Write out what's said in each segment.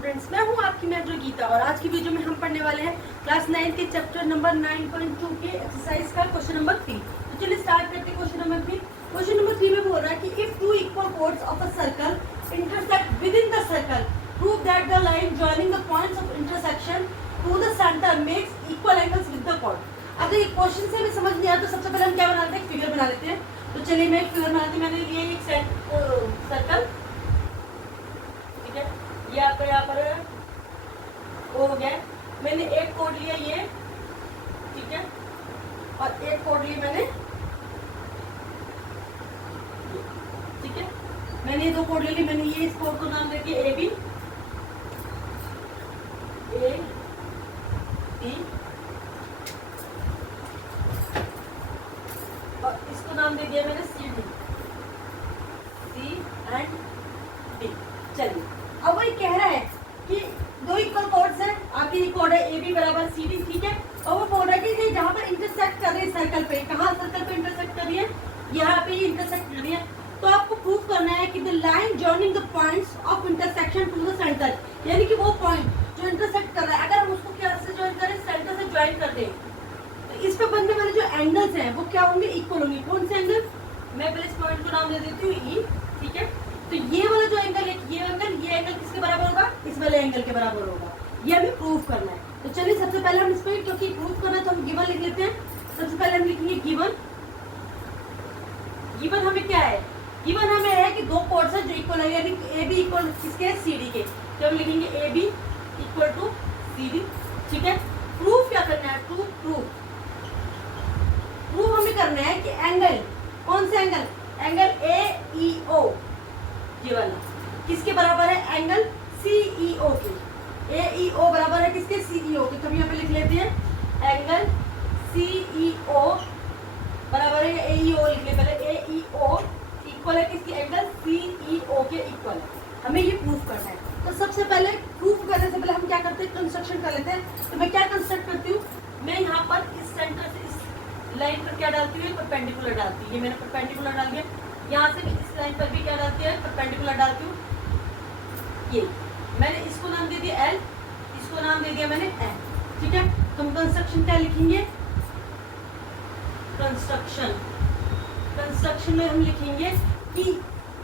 Students, मैं हूं आपकी मैम जो गीता और आज की वीडियो में हम पढ़ने वाले हैं क्लास 9 के चैप्टर नंबर 9.2 के एक्सरसाइज का क्वेश्चन नंबर 3। तो चलिए स्टार्ट करते हैं क्वेश्चन नंबर 3। क्वेश्चन नंबर 3 में बोल रहा है कि if two equal chords of a circle intersect within the circle prove that the line joining the points of intersection to the centre makes equal angles with the कोड। अगर ये question से हमें समझ नहीं आया तो सबसे पहले हम क्या बना लेते हैं, फिगर बना लेते हैं। तो चलिए मैं एक फिगर बनाती हूँ। मैंने लिए एक सर्कल, ठीक है, ये आपका यहाँ पर वो हो गया। मैंने एक कोड लिया ये, ठीक है, और एक कोड लिया मैंने, ठीक है, मैंने ये दो कोड ले ली। मैंने ये इस कोड को नाम दे दिया ए बी, और इसको नाम दे दिया मैंने सी एंड डी। चलिए अब वही कह रहा है कि दो इक्वल कोड्स हैं, आपकी ये कोड है ए बी बराबर सी डी, ठीक है, और वो बोल रहा है कि जहाँ पर इंटरसेक्ट कर रही है सर्कल पे, कहाँ सर्कल पे इंटरसेक्ट कर रही है, यहाँ पे ये इंटरसेक्ट कर रही है। तो आपको प्रूव करना है कि the line joining the points of intersection to the centre, यानी कि वो पॉइंट जो इंटरसेक्ट कर रहा है, अगर हम उसको क्या से ज्वाइन करें, सेंटर से ज्वाइन कर दें, तो इस पे बनने वाले जो एंगल्स हैं वो क्या होंगे, इक्वल होंगे। कौन से एंगल, मैं पहले इस पॉइंट को नाम दे देती हूँ ई, ठीक है। तो ये वाला जो एंगल है, ये एंगल किसके बराबर होगा, इस वाले एंगल के बराबर होगा। ये हमें प्रूव करना है। तो चलिए सबसे पहले हम इस पर, क्योंकि प्रूव करना है तो हम गिवन लिख लेते हैं। सबसे पहले हम लिखेंगे गिवन। गिवन हमें क्या है, गिवन हमें है कि दो कोड्स हैं जो इक्वल है, यानी ए बी इक्वल किसके, सी डी के। तो हम लिखेंगे A B equal to C D, ठीक है। प्रूफ क्या करना है, प्रूफ हमें करना है कि एंगल, कौन से एंगल, एंगल ए ई ओ, ये वाला किसके बराबर है, एंगल सी ई ओ के। ए ई ओ बराबर है किसके, सी ई ओ के। तो हम यहाँ पे लिख लेते हैं एंगल सी ई ओ बराबर है, ए ई ओ लिख ले पहले, ए ई ओ इक्वल है किसकी, एंगल सी ई ओ के इक्वल है। हमें ये प्रूफ करना है। तो सबसे पहले प्रूफ करने से पहले हम क्या करते हैं, कंस्ट्रक्शन कर लेते हैं। तो मैं क्या कंस्ट्रक्ट करती हूँ, मैं यहाँ पर इस सेंटर से इस लाइन पर क्या डालती हूँ, परपेंडिकुलर डालती हूँ। ये मैंने परपेंडिकुलर डाल दिया। यहाँ से भी इस लाइन पर भी क्या डालती है, परपेंडिकुलर डालती हूँ। ये मैंने इसको नाम दे दिया एल, इसको नाम दे दिया मैंने एन, ठीक है। तो हम कंस्ट्रक्शन क्या लिखेंगे, कंस्ट्रक्शन में हम लिखेंगे कि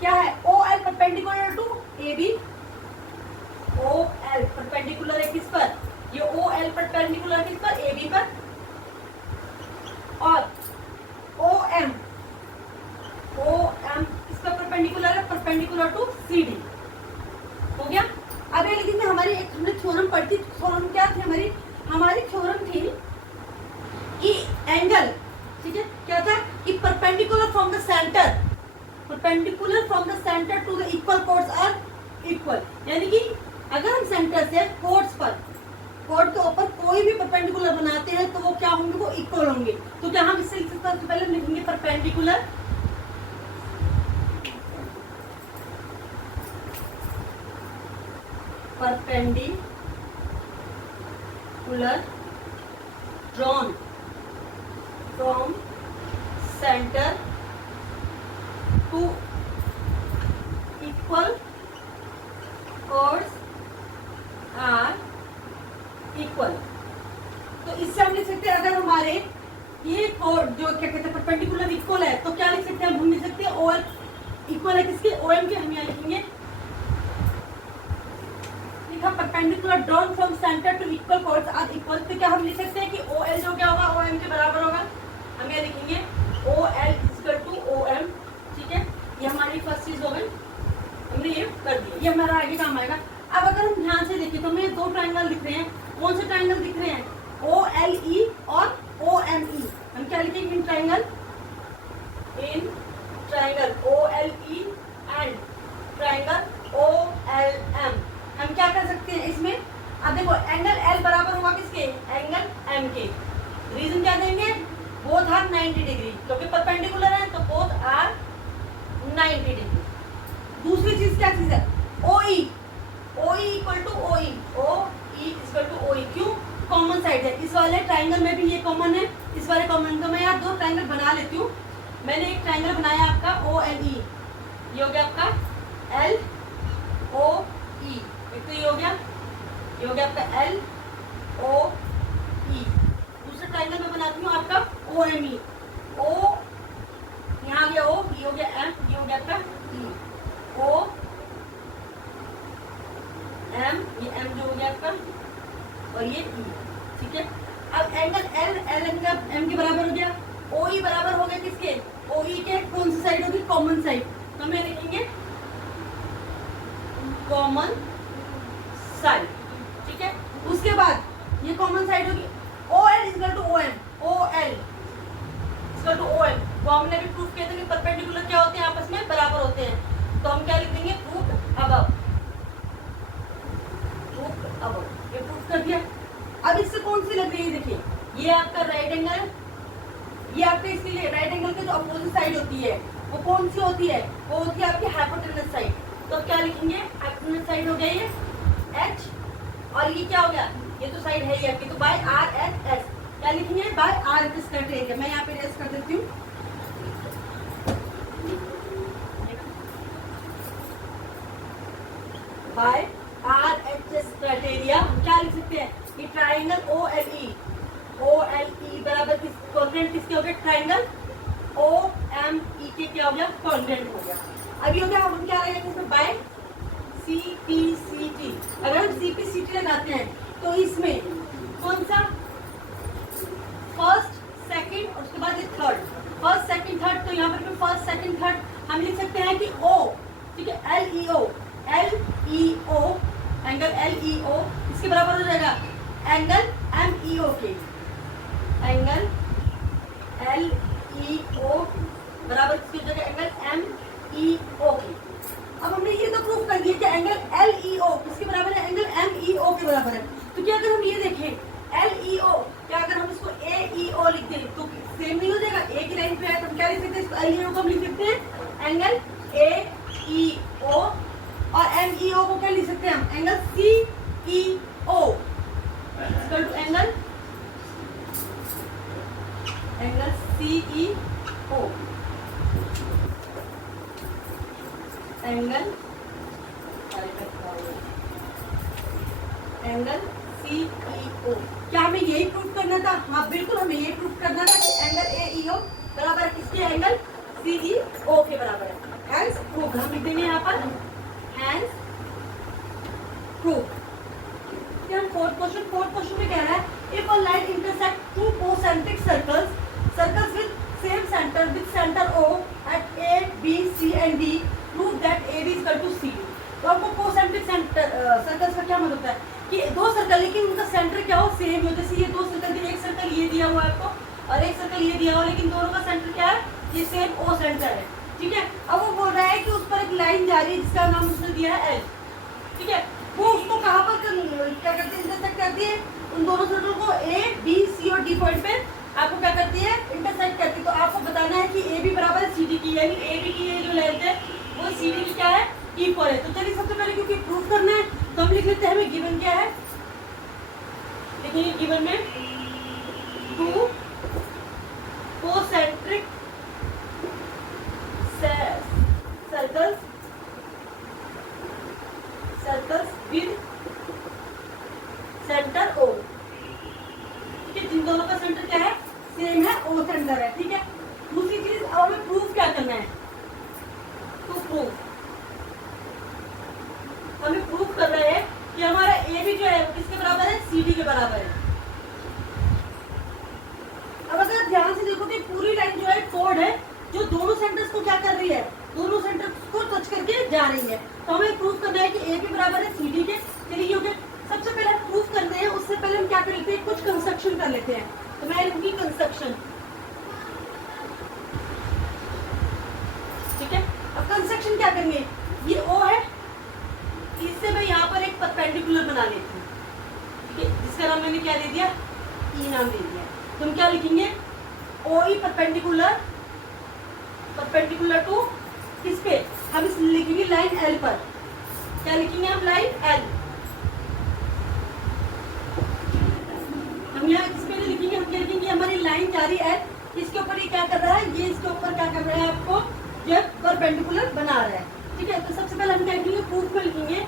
क्या है, O L perpendicular to A B, O L perpendicular है किस पर, ये ओ एल परपेंडिकुलर किस पर, ए बी पर, और ओ एम इस पर परपेंडिकुलर है, परपेंडिकुलर टू सी डी। हो गया। अब ये लिखेंगे हमारी एक, हमने थ्योरम पढ़ी थी। थ्योरम क्या थी हमारी थ्योरम थी कि एंगल, ठीक है, क्या था कि perpendicular from the centre to the equal chords are equal, यानी कि अगर हम सेंटर से कोड के ऊपर कोई भी परपेंडिकुलर बनाते हैं तो वो क्या होंगे, वो इक्वल होंगे। तो क्या हम इससे लिख सकते हैं, पहले हम लिखेंगे perpendicular drawn from center to equal chords are equal। तो इससे हम लिख सकते हैं, अगर हमारे ये कोड जो क्या कहते हैं परपेंडिकुलर इक्वल है, तो क्या लिख सकते हैं, हम लिख सकते हैं ओ एल इक्वल है किसके, ओ एम के। हम यहाँ लिखेंगे perpendicular drawn from centre to equal chords are equal. तो क्या हम लिख सकते हैं कि ओ एल जो क्या होगा, ओ एम के बराबर होगा। हम ये लिखेंगे O L equal to O M, ठीक है। ये हमारी फर्स्ट चीज हो गई, हमने ये कर दिया, ये हमारा आगे काम आएगा। अब अगर हम ध्यान से देखें तो हमें दो ट्राइंगल दिख रहे हैं। कौन से ट्राइंगल दिख रहे हैं, ओ एल ई और ओ एम ई। हम क्या लिखेंगे, in triangle O L E and triangle O L M. हम क्या कर सकते हैं इसमें, अब देखो एंगल एल बराबर होगा किसके, एंगल एम के। रीजन क्या देंगे, बोथ आर 90 डिग्री, क्योंकि परपेंडिकुलर है तो बोथ आर 90 डिग्री। दूसरी चीज क्या चीज है, O E equal to O E equal to O E. क्यों, कॉमन साइड है, इस वाले ट्राइंगल में भी ये कॉमन है, इस वाले कॉमन। तो मैं यहाँ दो ट्राइंगल बना लेती हूँ। मैंने एक ट्राइंगल बनाया आपका ओ एल ई, ये हो गया आपका एल ओ ई, एक तो ये हो गया आपका एल ओ ई। दूसरा ट्राइंगल में बनाती हूँ आपका ओ एम ई। ओ यहाँ आ गया ओ, ये हो गया एम, ये हो गया आपका ई। ओ एम, ये एम जो हो गया आपका, और ये ई। ठीक है, अब एंगल एल, एल एम के बराबर हो गया। ओ ई बराबर हो गया किसके? ओ ई के कौन सी साइड होगी? Common side. तो हम लिखेंगे कॉमन साइड। ठीक है, उसके बाद ये कॉमन साइड होगी O L equal to O M. O L equal to O M, वो हमने भी प्रूफ किया था कि परपेंडिकुलर क्या होते हैं, आपस में बराबर होते हैं। तो हम क्या लिख देंगे? Proof above. प्रूफ अबव, ये प्रूफ कर दिया। अब इससे कौन सी लग रही है? देखिए, ये आपका राइट एंगल, ये आपके इसलिए राइट एंगल के जो अपोजिट साइड होती है वो कौन सी होती है? वो होती है आपकी हाइपोटेनस साइड। तो क्या लिखेंगे? हाइपोटेनस साइड हो गया ये एच, और ये क्या हो गया? ये तो साइड है ही आपकी, तो बाय आर एच एस। क्या लिखेंगे? By R H S criteria. मैं यहाँ पे रेस कर देती हूँ। By R H S criteria क्या लिख सकते हैं? कि triangle O L E, O L E बराबर किस कॉन्ग्रुएंट किसके हो गए? ट्राइंगल ओ एम ई के क्या हो गया? कॉन्ग्रुएंट हो गया। अभी हो गया, हम क्या रहेगा इसमें? By C P C T. अगर हम सी पी सी टी लगाते हैं तो इसमें कौन सा? फर्स्ट, सेकंड और उसके बाद ये थर्ड। First, second, third. तो यहाँ पर भी फर्स्ट, सेकंड, थर्ड हम लिख सकते हैं कि ओ। ठीक है, L E O, L E O, angle L E ओ इसके बराबर हो जाएगा एंगल एम ई ओ के। एंगल एल ई ओ बराबर किसकी हो जाएगा? एंगल एम ई ओ के। अब हमने ये तो प्रूफ कर दिया कि एंगल एल ई ओ किसके बराबर है? एंगल एम ई ओ के बराबर है। तो क्या अगर हम ये देखें एल ई ओ, क्या अगर हम इसको ए ई ओ लिख दें तो सेम नहीं हो जाएगा? एक ही लाइन पे है, तो हम क्या लिख सकते हैं? इसको एल ई ओ को हम लिख सकते हैं एंगल ए ई ओ, और एम ई ओ को क्या लिख सकते हैं हम? Angle C E O equal to angle C E O, angle C E O. क्या हमें यही प्रूफ करना था? हाँ बिल्कुल, हमें यही प्रूफ करना था कि एंगल ए ई ओ बराबर किसके? एंगल सी ई ओ के बराबर है। हैंस प्रूफ हम लिख देंगे यहाँ पर, हैंस प्रूफ। हम फोर्थ क्वेश्चन में कह रहा है if a line intersect two concentric circles with same center with center O at A, B, C and D, prove that AB is equal to CD। तो आपको concentric सर्कल्स का क्या मतलब होता है? कि दो सर्कल लेकिन उनका सेंटर क्या हो? सेम हो। जैसे ये दो सर्कल के, एक सर्कल ये दिया हुआ है आपको और एक सर्कल ये दिया हुआ, लेकिन दोनों का सेंटर क्या है? ये सेम O सेंटर है। ठीक है, अब वो बोल रहा है कि उस पर एक लाइन जा रही है जिसका नाम उसने दिया है L। ठीक है, वो उसको कहाँ पर क्या करती है? इंटरसेक्ट करती है उन दोनों सर्कल को A, B, C और D पॉइंट पे आपको क्या करती है? इंटरसेक्ट करती है। तो आपको बताना है कि ए बी बराबर है सी डी की, यानी ए बी की ये जो लेंथ है वो सी डी की क्या है? इक्वल है। तो चलिए सबसे पहले क्योंकि प्रूफ करना है तो हम लिख लेते हैं हमें गिवन क्या है। देखिए गिवन में two concentric circles with centre O. ठीक है, जिन दोनों का सेंटर क्या है? सेम है, ओ सेंटर है। ठीक है, दूसरी चीज अब हमें प्रूफ क्या करना है? तो प्रूफ हमें प्रूफ कर रहे हैं कि हमारा ए बी जो है वो किसके बराबर है? सी डी के बराबर है। अब अगर ध्यान से देखो तो पूरी लाइन जो है कोड है जो दोनों सेंटर्स को क्या कर रही है? दोनों सेंटर्स को टच करके जा रही है। तो हमें प्रूफ करना है कि ए बी बराबर है सी डी के। चलिए क्योंकि सबसे पहले हम प्रूफ करते हैं, उससे पहले हम क्या कर लेते हैं? कुछ कंस्ट्रक्शन कर लेते हैं। तो मैं लिखूंगी कंस्ट्रक्शन। ठीक है, अब कंस्ट्रक्शन क्या करेंगे? ये ओ है, इससे मैं यहाँ पर एक परपेंडिकुलर बना लेती हूँ। ठीक है, जिसका नाम मैंने क्या दे दिया? ई नाम दे दिया। तो हम क्या लिखेंगे? ओ ई परपेंडिकुलर टू किस पे? हम इस लिखेंगे लाइन एल पर। क्या लिखेंगे हम? Line L. हम यहाँ किस पे लिखेंगे? हम क्या लिखेंगे? हमारी लाइन जा रही है इसके ऊपर, ये क्या कर रहा है? ये इसके ऊपर क्या कर रहा है? आपको ये परपेंडिकुलर बना रहा है। ठीक है, तो सबसे पहले हम क्या लिखेंगे? प्रूफ में लिखेंगे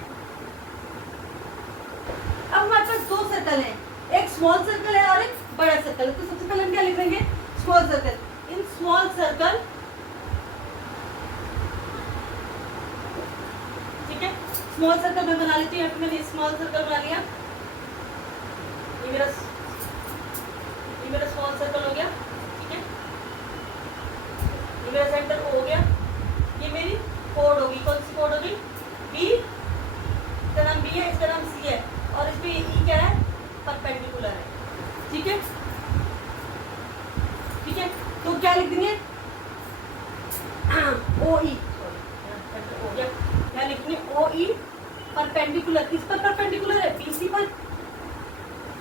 सर्कल है, एक स्मॉल सर्कल है और एक बड़ा सर्कल है। तो सबसे पहले हम क्या लिख लेंगे, small circle. In small circle, ठीक है, स्मॉल सर्कल मैं बना लेती हूँ। यहाँ पे मैंने स्मॉल सर्कल बना लिया, ये मेरा स्मॉल सर्कल हो गया, ठीक है, ये मेरा सेंटर O हो गया, ये मेरी कोड होगी, कौन सी कोड होगी, B, इसका नाम B है, इसका नाम C है, और इस पे E क्या है, परपेंडिकुलर है, ठीक है, ठीक है। तो क्या लिख देंगे, OE, हो गया, क्या लिखेंगे, OE परपेंडिकुलर, किस पर परपेंडिकुलर है, BC पर।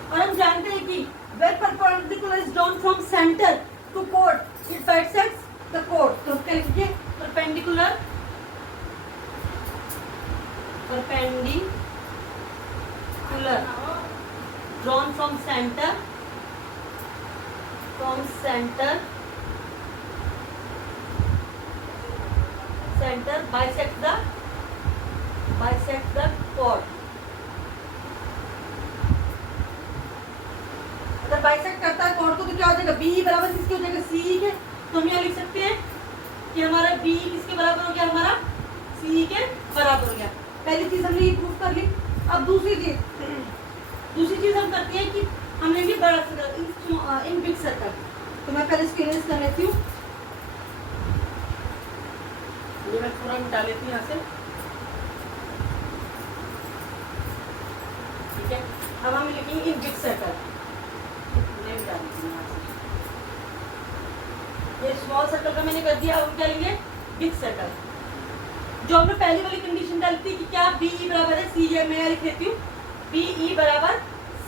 और हम जानते हैं कि where perpendicular is drawn from center to chord, it bisects the chord। तो क्या लिखेंगे, perpendicular drawn from center bisects the chord। अगर बाइसेक्ट करता है कॉर्ड को तो क्या हो जाएगा, बी बराबर किसके हो जाएगा, सी के। तो हम यहाँ लिख सकते हैं कि हमारा बी किसके बराबर हो गया, हमारा सी के बराबर हो गया। पहली चीज हमने ये प्रूफ कर ली। अब दूसरी चीज हम करते हैं कि हम लेंगे बड़ा सर्कल इन बिग सर्कल। तो मैं पहले इसको इरेज कर लेती हूँ, ये मैं पूरा मिटा लेती हूँ यहाँ से, ठीक है। अब हम लिखेंगे इन बिग सर्कल, ये स्मॉल सर्कल का मैंने कर दिया। अब क्या लेंगे, बिग सर्कल। जो हमने पहली वाली कंडीशन डाली थी कि क्या बी ई बराबर है सी है, मैं लिख लेती हूँ बी ई बराबर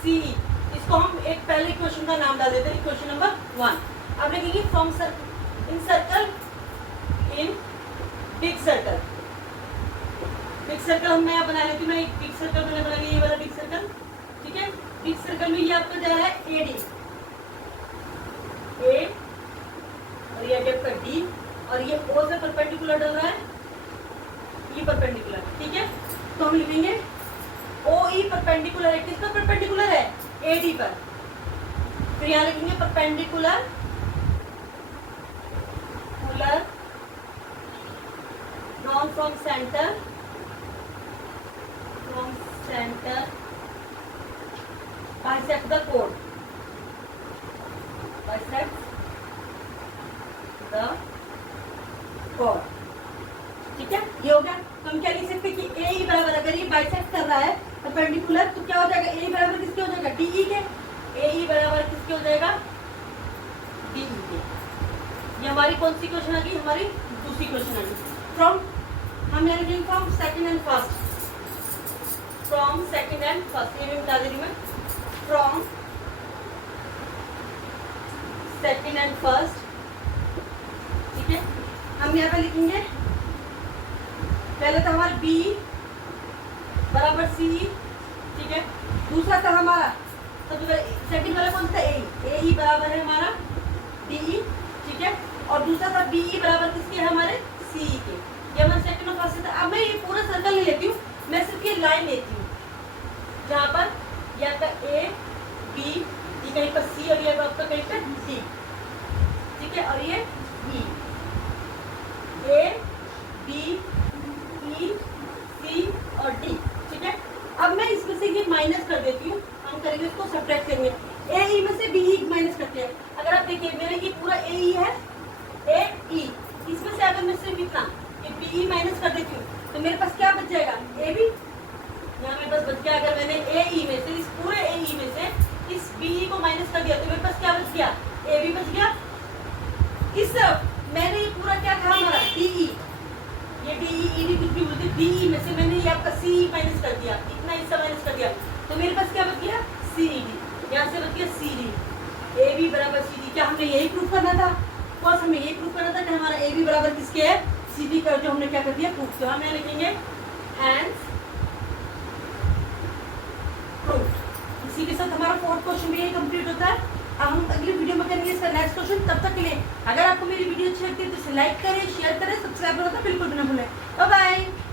सी ई। इसको हम एक पहले इक्वेशन का नाम डाल देते हैं, इक्वेशन नंबर 1। अब लिखेंगे from circle in big circle. Big circle मैं यहाँ बना लेती हूँ, मैं एक बिग सर्कल मैंने बना लिया, ये वाला बिग सर्कल, ठीक है। बिग सर्कल में ये आपका जा रहा है ए डी, ए और ये आपका डी, और ये ओ से परपेंडिकुलर डल रहा है, ई परपेंडिकुलर, ठीक है। तो हम लिखेंगे ओ ई परपेंडिकुलर है, किस पर परपेंडिकुलर है, ए डी पर। फिर यहाँ लिखेंगे perpendicular drawn from center bisect the chord, ठीक है। ये हो गया। तो हम क्या लिख सकते हैं कि ए ई बराबर, अगर ये बाइसेक्ट कर रहा है परपेंडिकुलर, तो क्या हो जाएगा, ए बराबर किसके हो जाएगा, डी ई के। ए ई बराबर किसके हो जाएगा, डी ई के। ये हमारी कौन सी क्वेश्चन आ गई, हमारी दूसरी क्वेश्चन आ गई। फ्रॉम हम यहाँ लिखेंगे from second and first, from second and first, ये भी बता दे रही मैं, फ्रॉम सेकंड एंड फर्स्ट, ठीक है। हम यहाँ पे लिखेंगे पहले तो हमारा बी बराबर सी, ठीक है। दूसरा था हमारा सेकंड वाला कौन सा, ए ई बराबर है हमारा डी ई, ठीक है। और दूसरा था बी ई बराबर किसके है, हमारे सी ई के। ये हमारा सेकंड और फर्स्ट था। अब मैं ये पूरा सर्कल नहीं लेती हूँ, मैं सिर्फ ये लाइन लेती हूँ जहाँ पर या तो ए बी, ये कहीं पर सी और ये आपका कहीं पर डी, ठीक है। और ये ई, ए बी ई सी और डी, ठीक है। अब मैं इसमें से ये माइनस कर देती हूँ, हम करेंगे इसको सब्ट्रैक्ट करेंगे। ए ई में से बी ई माइनस करते हैं। अगर आप देखिए मेरा ये पूरा ए ई है, ए ई, इसमें से अगर मैं सिर्फ इतना ये बी ई माइनस कर देती हूँ तो मेरे पास क्या बच जाएगा, ए बी। यहाँ मेरे पास बच गया, अगर मैंने ए ई में से, इस पूरे ए ई में से इस बी ई को माइनस कर दिया तो मेरे पास क्या बच गया, ए बी बच गया। इस तरफ मैंने ये पूरा क्या था हमारा डी ई, ये डी ई ई डी कुछ भी बोलते, डी ई में से मैंने ये आपका सी ई माइनस कर दिया, इतना हिस्सा माइनस कर दिया, तो मेरे पास क्या बच गया, सी ई डी। यहाँ से बच गया सी डी, ए बी बराबर सी डी। क्या हमें यही प्रूफ करना था, बस हमें यही प्रूफ करना था कि हमारा ए बी बराबर किसके है, सी डी का, जो हमने क्या कर दिया, प्रूफ। तो हम यहाँ लिखेंगे हैंस प्रूफ। इसी के साथ हमारा फोर्थ क्वेश्चन भी यही कंप्लीट होता है। अब हम अगली वीडियो में करेंगे इसका नेक्स्ट क्वेश्चन। तब तक के लिए अगर आपको मेरी वीडियो अच्छी लगती है तो इसे लाइक करें, शेयर करें, सब्सक्राइब करना बिल्कुल भी ना भूलें। Bye bye.